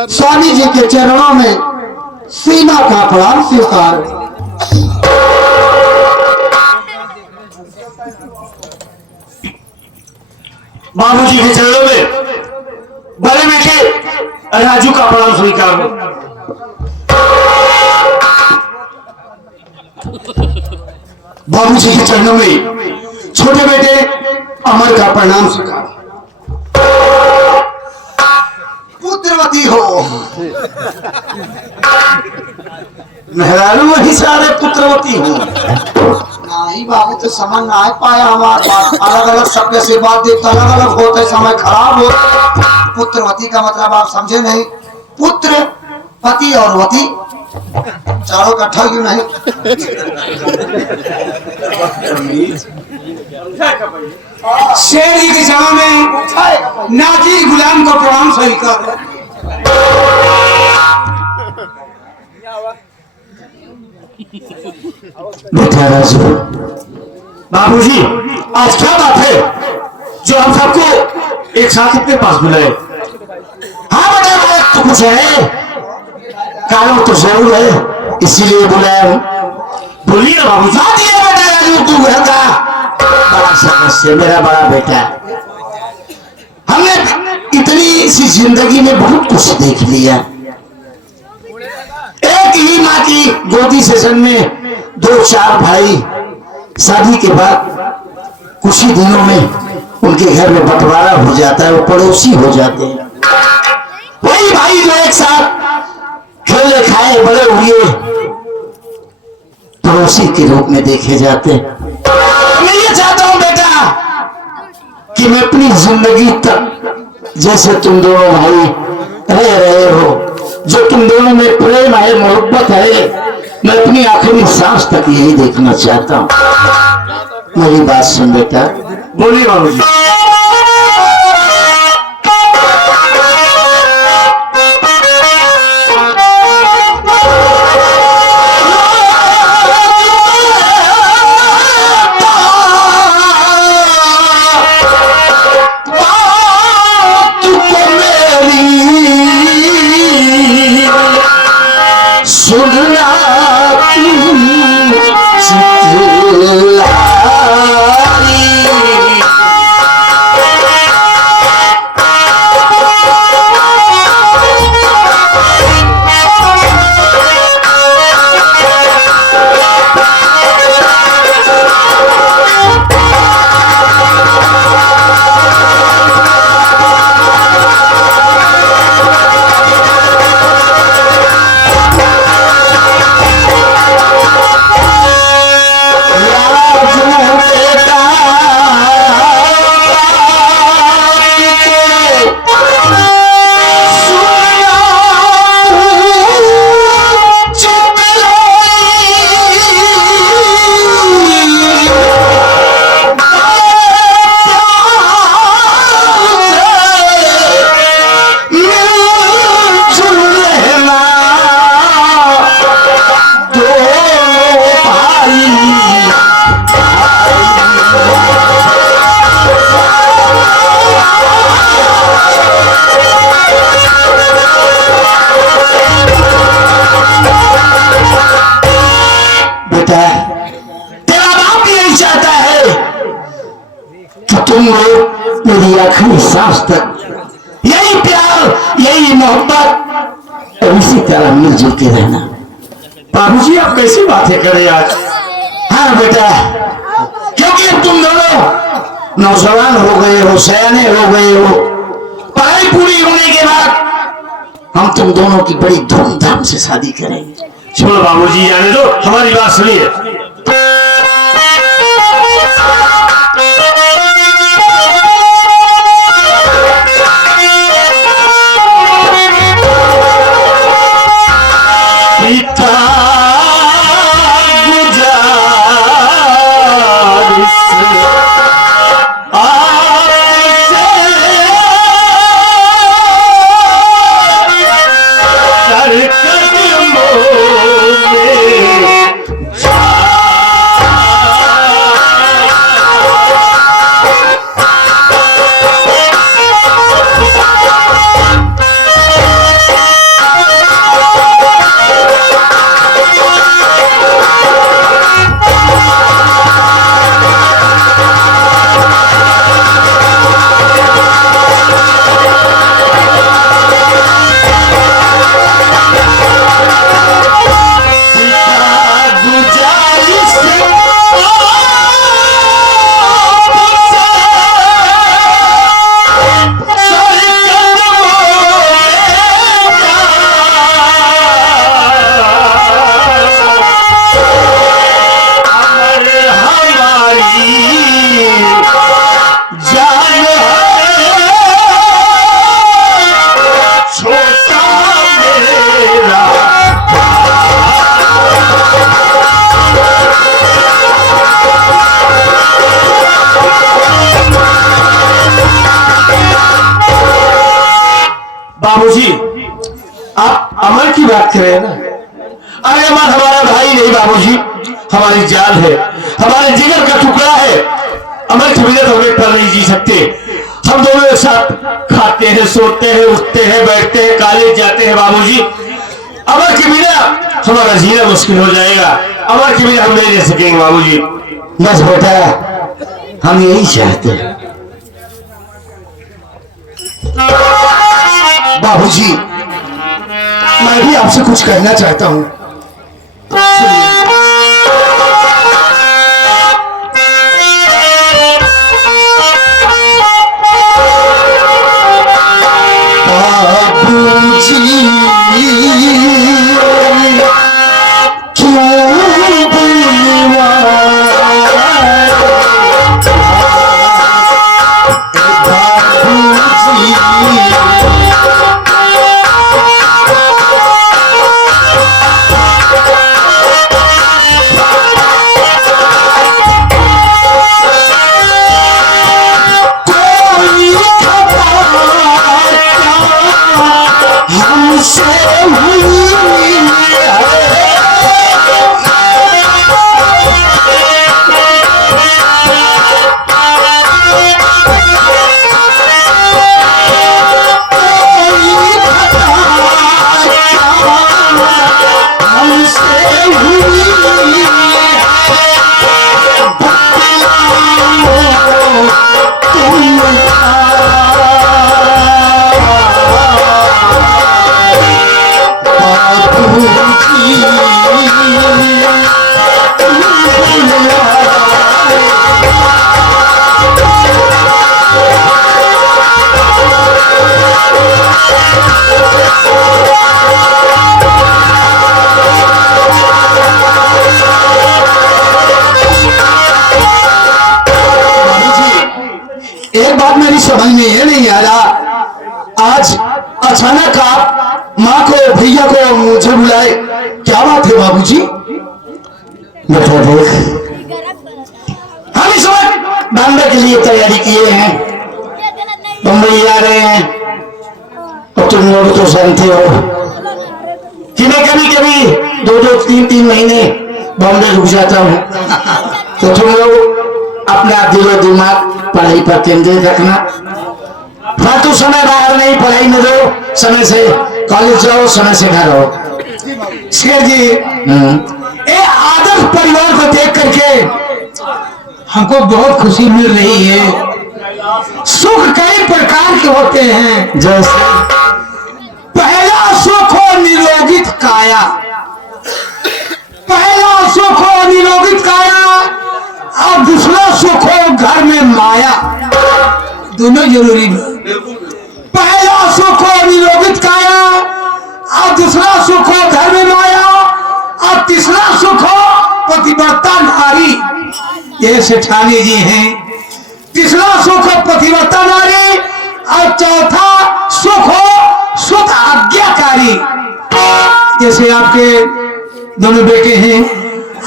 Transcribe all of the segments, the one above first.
स्वामी जी के चरणों में सीना का प्रणाम स्वीकार। बाबूजी के चरणों में बड़े बेटे राजू का प्रणाम स्वीकार। बाबूजी के चरणों में छोटे बेटे अमर का प्रणाम स्वीकार। पुत्रवती हो मेहरारू वही सारे पुत्रवती हो। नहीं बाबू तो समझ ना आ पाया हमारे बात। अलग अलग शब्द से बात देते अलग अलग होते समय खराब हो। पुत्रवती का मतलब आप समझे नहीं। पुत्र पति और वती चारों इकट्ठा क्यों नहीं। शेर की दिशा में नाजी गुलाम को प्रणाम स्वीकार। बेटा राजू बाबूजी आज क्या बात है जो हम सबको एक साथ अपने पास बुलाए? हाँ बेटा तो कुछ है कारण तो जरूर है इसीलिए बुलाया हूँ। बोलिए ना बाबूजी। बात ये बेटा राजू तू घर का बड़ा सदस्य मेरा बड़ा बेटा। हमने इतनी सी जिंदगी में बहुत कुछ देख लिया। एक ही माँ की गोदी से जन्मे 2-4 भाई शादी के बाद कुछ ही दिनों में उनके घर में बंटवारा हो जाता है। वो पड़ोसी हो जाते हैं। वही भाई जो एक साथ खेले खाए बड़े हुए पड़ोसी के रूप में देखे जाते हैं। मैं ये चाहता हूं बेटा कि मैं अपनी जिंदगी तक जैसे तुम दोनों भाई रह रहे हो, जो तुम दोनों में प्रेम है मोहब्बत है, मैं अपनी आखिरी सांस तक यही देखना चाहता हूं। मेरी बात सुन बेटा। बोलिए बाबूजी। तुम लोग मेरी आखिरी सांस तक यही प्यार यही मोहब्बत और इसी तरह मिलजुल के रहना। बाबूजी आप कैसी बातें करें आज? हाँ बेटा, क्योंकि अब तुम दोनों नौजवान हो गए हो, सयाने हो गए हो। पढ़ाई पूरी होने के बाद हम तुम दोनों की बड़ी धूमधाम से शादी करेंगे। छोड़ो बाबूजी, जाने दो, हमारी बात सुनिए। Yeah. हमारी जान है, हमारे जिगर का टुकड़ा है। अमर के बिना हम एक पल नहीं जी सकते। हम दोनों एक साथ खाते हैं, सोते हैं, उठते हैं, बैठते हैं, कॉलेज जाते हैं बाबूजी। अमर के बिना हमारा जीना मुश्किल हो जाएगा। अमर के बिना हम नहीं रह सकेंगे बाबूजी। बस बेटा हम यही चाहते हैं। बाबूजी मैं भी आपसे कुछ कहना चाहता हूँ। समझ में ये नहीं आ रहा, आज अचानक आप माँ को भैया को मुझे बुलाए, क्या बात है बाबूजी? बेटा देख, हम इस वक्त बॉम्बे के लिए तैयारी किए हैं, बम्बई जा रहे हैं। और तुम लोग तो जानते हो कि मैं कभी कभी 2-2, 3-3 महीने बॉम्बे रुक जाता हूँ। तो तुम लोग अपना दिलो दिमाग पढ़ाई पर केंद्रित रखना, फालतू समय बाहर नहीं, पढ़ाई में दो, समय से कॉलेज जाओ, समय से घर आओ। शेर जी ये आदर्श परिवार को देख करके हमको बहुत खुशी मिल रही है। सुख कई प्रकार के होते हैं, जैसे पहला सुख हो निरोगित काया, पहला सुख हो निरोगित काया और दूसरा सुख हो घर में माया, दोनों जरूरी है। पहला सुख हो निरोगित काया और दूसरा सुख हो घर में माया और तीसरा सुख हो पतिव्रता नारी, ये सेठानी जी हैं। तीसरा सुख हो पतिव्रता नारी और चौथा सुख हो सुत आज्ञाकारी। जैसे आपके दोनों बेटे हैं,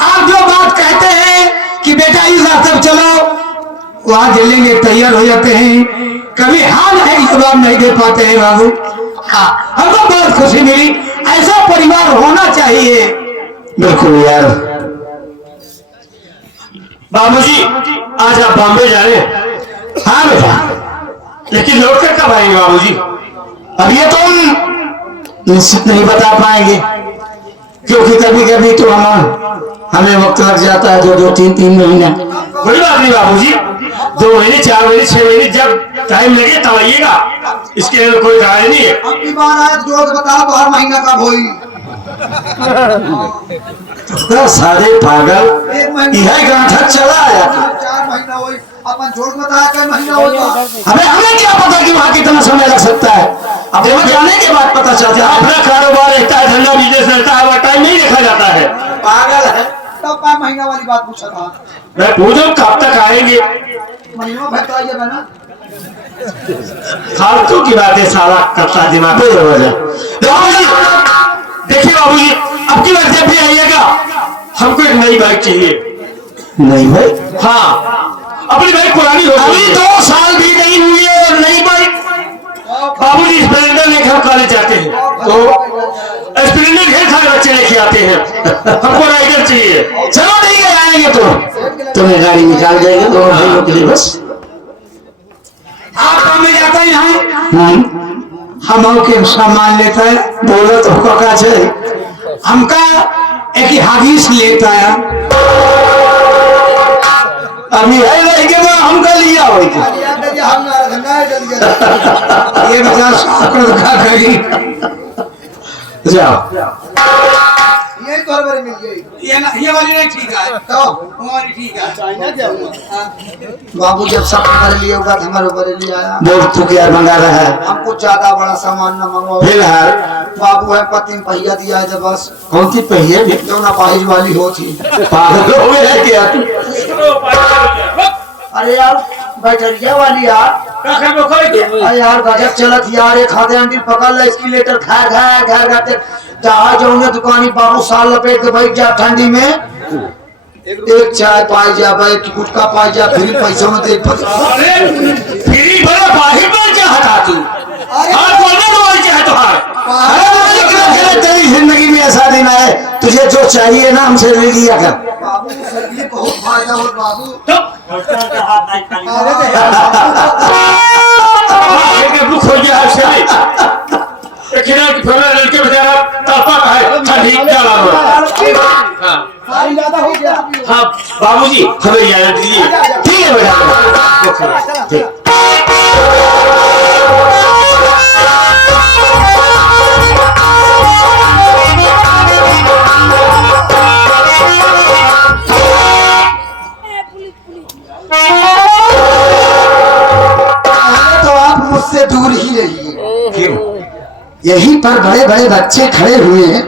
आप जो बात कहते हैं कि बेटा इस रास्ते पर चलो, वहां चलेंगे, तैयार हो जाते हैं, कभी हाँ नहीं जवाब नहीं दे पाते हैं बाबू। हाँ, हमको बहुत खुशी मिली, ऐसा परिवार होना चाहिए। बिल्कुल यार। बाबूजी आज आप बॉम्बे जा रहे हैं? हाँ बेटा, लेकिन लौट कर कब आएंगे बाबूजी? अब ये तुम निश्चित नहीं बता पाएंगे, क्योंकि कभी कभी तो हमें वक्त लग जाता है, 2-2, 3-3 महीना। कोई बात नहीं बाबूजी, 2 महीने, 4 महीने, 6 महीने, जब टाइम लगे तब आइएगा, इसके लिए कोई कारण नहीं है। अब की बार आए जोड़ के बताओ तो हर महीना कब होई? तो सारे पागल यह गांठा चला आया था। 4 महीना होई, अपन जोड़ बताया कई महीना होगा। हमें क्या पता कि वहाँ कितना समय लग सकता है, अब वहाँ जाने के बाद पता चलता है। अपना कारोबार रहता है, धंधा बिजनेस रहता है, वह टाइम नहीं देखा जाता है। पागल है। तब 5 महीना वाली बात पूछा था। मैं पूछूं कब तक आएंगे? महीनों भर तो आइएगा ना। फालतू की बातें सारा करता है दिमाग। बाबूजी देखिए बाबूजी, अब की बार जब भी आइएगा हमको एक नई बाइक चाहिए। नहीं भाई, हाँ, अपनी बाइक पुरानी हो अभी 2 साल भी नहीं हुई है और नई बाइक। बाबूजी स्प्लेंडर लेकर कॉलेज जाते हैं, तो स्प्लेंडर ढेर सारे बच्चे लेके आते हैं, हमको राइडर चाहिए। चलो ठीक है, आएंगे तो तुम्हें गाड़ी निकाल देंगे दोनों भाइयों के लिए। बस आप काम में जाते हैं यहाँ हम के सामान लेता है, बोलो तो का छे हमका एक हदीस लेता है। अभी है नहीं के बाद हमका लिया हो ये बता साफ कर का करी जाओ। यही तो हर बार मिल गई। ये वाली नहीं ठीक है, तो वो वाली ठीक है। चाइना क्या हुआ? बाबू जब सब कर लिए होगा तो हमारे ऊपर ले आया। बोल तू क्या मंगा रहा है? हमको ज्यादा बड़ा सामान न मंगवाओ। फिलहाल बाबू है पति पहिया दिया है, जब बस कौन सी पहिए भी जो ना पाहिज वाली होती। पागल हो गए है क्या? अरे यार बैटरिया वाली यार, अरे यार गजब चलत यार। एक हाथे अंडी पकड़ ले, एस्केलेटर खा खाते जहाँ जाऊंगे दुकानी बाबू साल लपेट के बैठ जा ठंडी में। एक चाय पाई जा भाई, गुटका पाई जा, फिर पैसों में देख अरे फ्री बड़ा बाहर पर चाहता तू, और बोलने तो वही चाहता है। अरे मालिक ना करे, तेरी जिंदगी में ऐसा दिन आए तुझे जो चाहिए ना हमसे ले लिया कर। बाबू ये बहुत फायदा हो बाबू। दुख हो गया है एक की फैमिली लड़के बेचारा तड़पा का है, ठंडी डाला हुआ। सारी ज्यादा हो गया। हाँ बाबूजी हमें इजाजत दीजिए। ठीक है बेटा, ठीक। तो आप मुझसे दूर ही रहिए। क्यों? यहीं पर बड़े बड़े बच्चे खड़े हुए हैं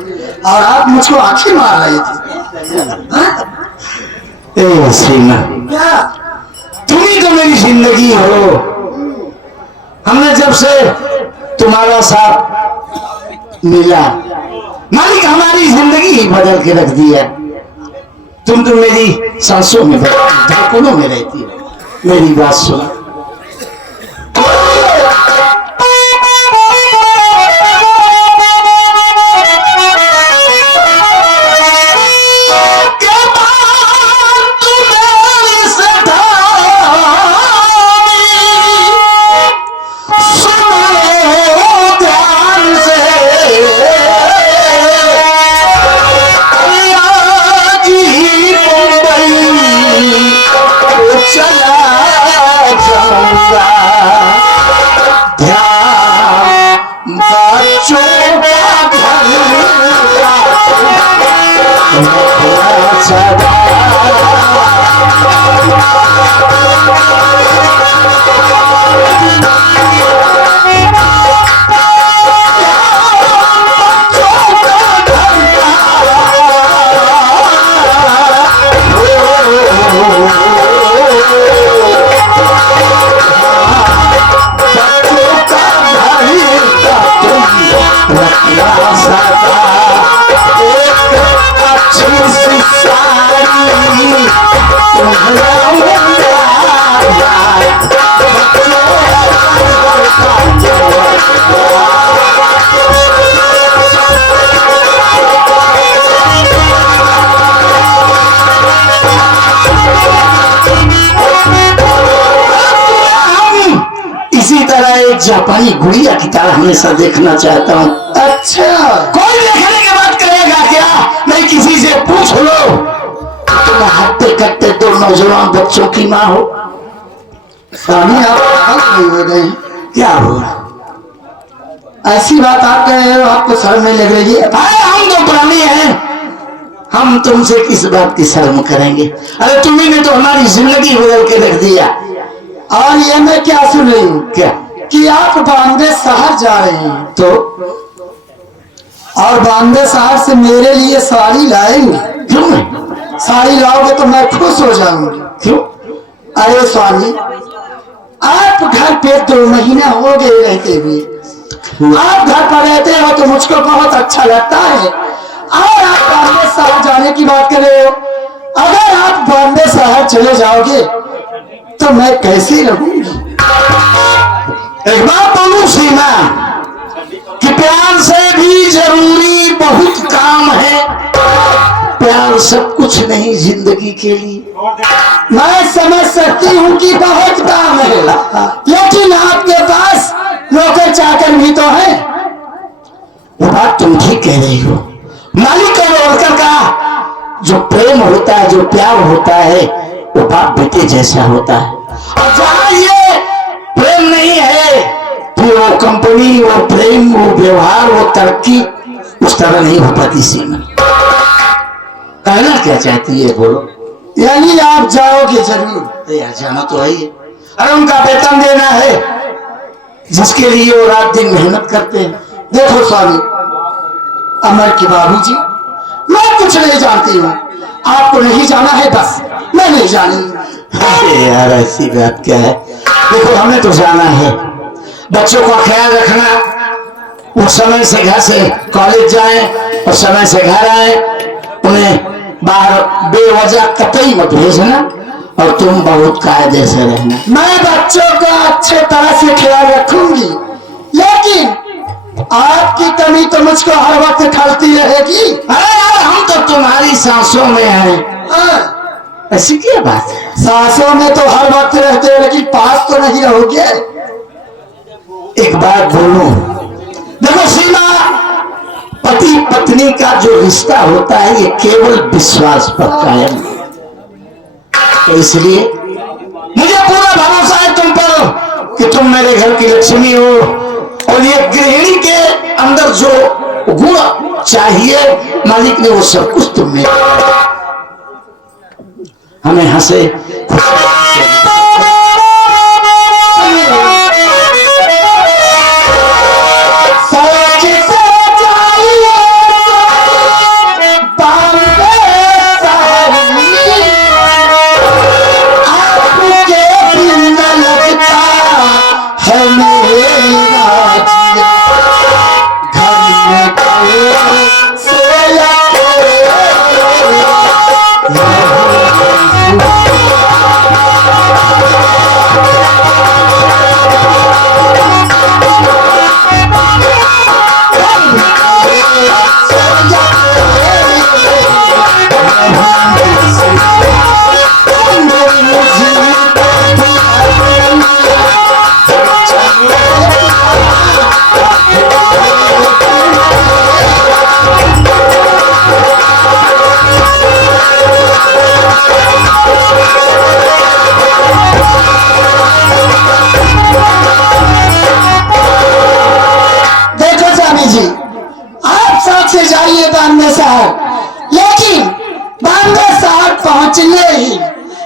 और आप मुझको आंखें मार रहे थे। हाँ? ए सीमा, क्या? तुम ही तो मेरी जिंदगी हो। हमने जब से तुम्हारा साथ मिला, मालिक हमारी जिंदगी ही बदल के रख दिया। तुम तो मेरी सांसों में धड़कनों में रहती हो। मेरी बात सुनो, जापानी गुड़िया की तरह हमेशा देखना चाहता हूँ। अच्छा, कोई देखने के बाद करेगा क्या? नहीं, किसी से पूछ लो। तुम हट्टे कट्टे दो नौजवान बच्चों की माँ हो। स्वामी आप पागल हो गए। क्या हुआ? ऐसी बात आप कह रहे हो, आपको शर्म नहीं लग रही है? अरे हम तो प्राणी हैं, हम तुमसे किस बात की शर्म करेंगे? अरे तुम्ही ने तो हमारी जिंदगी बदल के रख दिया। और ये मैं क्या सुन रही हूँ क्या? कि आप बॉम्बे शहर जा रहे हैं, तो और बॉम्बे शहर से मेरे लिए साड़ी लाएंगे। क्यों नहीं? साड़ी लाओगे तो मैं खुश हो जाऊंगी। क्यों? अरे स्वामी, आप घर पे 2 महीना हो गए रहते हुए, आप घर पर रहते हो तो मुझको बहुत अच्छा लगता है। और आप बॉम्बे शहर जाने की बात कर रहे हो। अगर आप बॉम्बे शहर चले जाओगे तो मैं कैसे रहूंगी? एक बात बोलूं सीमा, कि प्यार से भी जरूरी बहुत काम है, प्यार सब कुछ नहीं जिंदगी के लिए। मैं समझ सकती हूँ कि बहुत काम है, लेकिन आपके पास नौकर चाकर भी तो है। वो बात तुम ठीक कह रही हो। मालिक और नौकर का जो प्रेम होता है, जो प्यार होता है, वो बाप बेटे जैसा होता है। और जहां ये प्रेम नहीं है, फिर वो कंपनी, वो प्रेम, वो व्यवहार, वो तरक्की उस तरह नहीं हो पाती। सीमा कहना क्या चाहती है बोलो? यानी आप जाओगे जरूर? यार जाना तो है ही। अरे उनका वेतन देना है, जिसके लिए वो रात दिन मेहनत करते हैं। देखो स्वामी अमर के बाबूजी, मैं कुछ नहीं जानती हूँ, आपको नहीं जाना है, बस मैं नहीं जानी। अरे यार ऐसी बात क्या है? देखो हमें तो जाना है, बच्चों का ख्याल रखना, वो समय से घर से कॉलेज जाए और समय से घर आए, उन्हें बाहर बेवजह कतई मत भेजना, और तुम बहुत कायदे से रहना। मैं बच्चों का अच्छे तरह से ख्याल रखूंगी, लेकिन आपकी कमी तो मुझको हर वक्त खलती रहेगी। अरे यार हम तो तुम्हारी सांसों में हैं। हाँ, ऐसी क्या बात है? सांसों में तो हर वक्त रहते हो, लेकिन पास तो नहीं रहोगे। एक बात बोलूं, देखो सीमा, पति पत्नी का जो रिश्ता होता है ये केवल विश्वास पर कायम है। तो इसलिए मुझे पूरा भरोसा है तुम पर कि तुम मेरे घर की लक्ष्मी हो, और ये गृहिणी के अंदर जो गुण चाहिए मालिक ने वो सब कुछ तुम में। हमें हंसे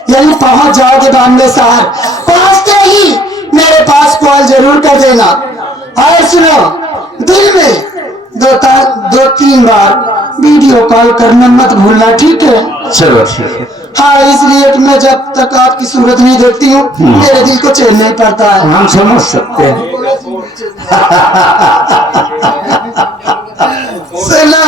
यही पहुंच जाओगे बॉम्बे शहर, पहुंचते ही मेरे पास कॉल जरूर कर देना। और सुनो, दिन में दो तीन बार वीडियो कॉल करना मत भूलना, ठीक है? चलो ठीक है। हाँ, इसलिए कि मैं जब तक आपकी सूरत नहीं देखती हूँ मेरे दिल को चैन नहीं पड़ता है। हम समझ सकते हैं। सुना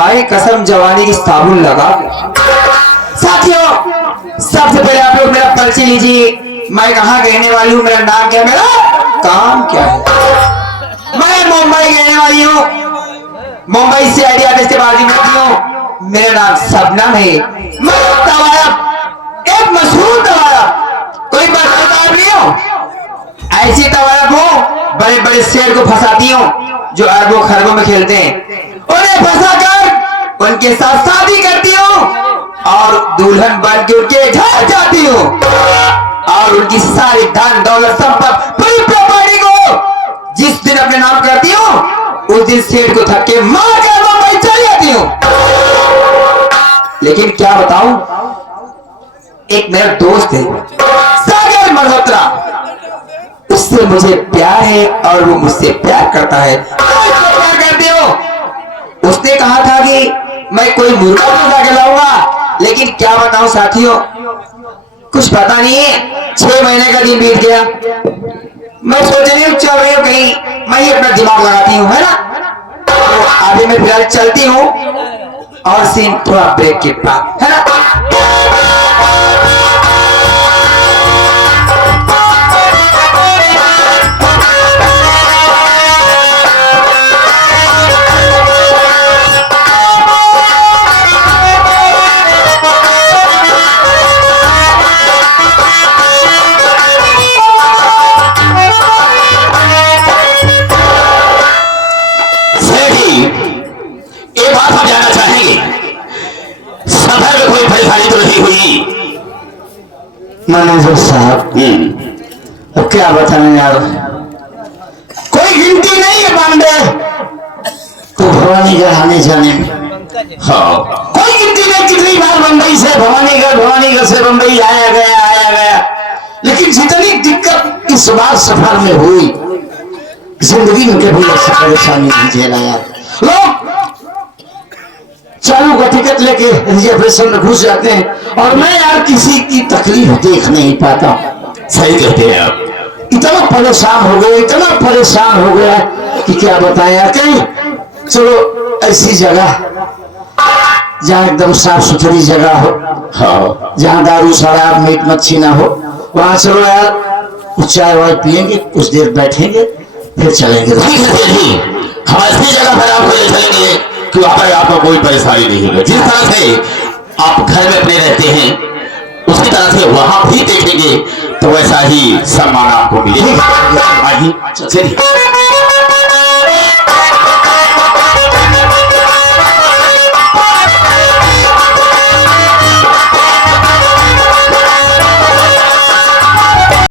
खाए कसम जवानी की साबुन लगा। साथियों, सबसे पहले आप लोग मेरा परिचय लीजिए। मैं कहाँ रहने वाली हूँ, मेरा नाम क्या है, मेरा काम क्या है। मैं मुंबई रहने वाली हूँ, मुंबई से आइडिया से बाजी करती हूँ। मेरा नाम शबनम है। मैं तवायब, एक मशहूर तवायब, कोई बड़ा नहीं हूँ। ऐसी तवायब हूँ, बड़े बड़े शेर को फंसाती हूँ जो अरबों खरबों में खेलते हैं। उन्हें फंसाकर उनके साथ शादी करती हूँ और दुल्हन बन के उनके घर जाती हूँ और उनकी सारी धन दौलत संपत्ति पूरी प्रॉपर्टी को जिस दिन अपने नाम करती हूँ उस दिन सेठ को धक्के मार कर मुंबई चली जाती हूँ। लेकिन क्या बताऊं, एक मेरा दोस्त है सागर मल्होत्रा, उससे मुझे प्यार है और वो मुझसे प्यार करता है। प्यार करती हूँ। उसने कहा था कि मैं कोई मुर्गा पैदा कर लाऊंगा, लेकिन क्या बताऊं साथियों, कुछ पता नहीं है। 6 महीने का दिन बीत गया। मैं सोच रही हूँ, चल रही हूँ कहीं, मैं ही अपना दिमाग लगाती हूँ, है ना। तो अभी मैं फिलहाल चलती हूँ और सीन थोड़ा ब्रेक के बाद, है ना। एक बात हम जानना चाहेंगे, सफर में कोई परेशानी तो नहीं हुई? मैनेजर साहब, अब क्या बताएं यार, कोई गिनती नहीं है बॉम्बे तो भवानीगढ़ आने जाने में। हाँ, कोई गिनती नहीं कितनी बार मुंबई से भवानीगढ़ से मुंबई आया गया, लेकिन जितनी दिक्कत इस बार सफर में हुई, जिंदगी में कभी ऐसी परेशानी नहीं झेला यार। लोग चालू का टिकट लेके रिजर्वेशन में घुस जाते हैं और मैं यार किसी की तकलीफ देख नहीं पाता। सही कहते हैं आप। इतना परेशान हो गया कि क्या बताएं यार। कहीं चलो ऐसी जगह जहाँ एकदम साफ सुथरी जगह हो, हाँ, जहाँ दारू शराब मीट मच्छी ना हो, वहां चलो यार, कुछ चाय वाय पियेंगे, कुछ देर बैठेंगे, फिर चलेंगे। ठीक है जी, हम ऐसी जगह पर आपको ले चलेंगे कि वहां पर आपको कोई परेशानी नहीं होगी। जिस तरह से आप घर में अपने रहते हैं उसी तरह से वहां भी देखेंगे तो वैसा ही सम्मान आपको मिलेगा। आइए चलिए।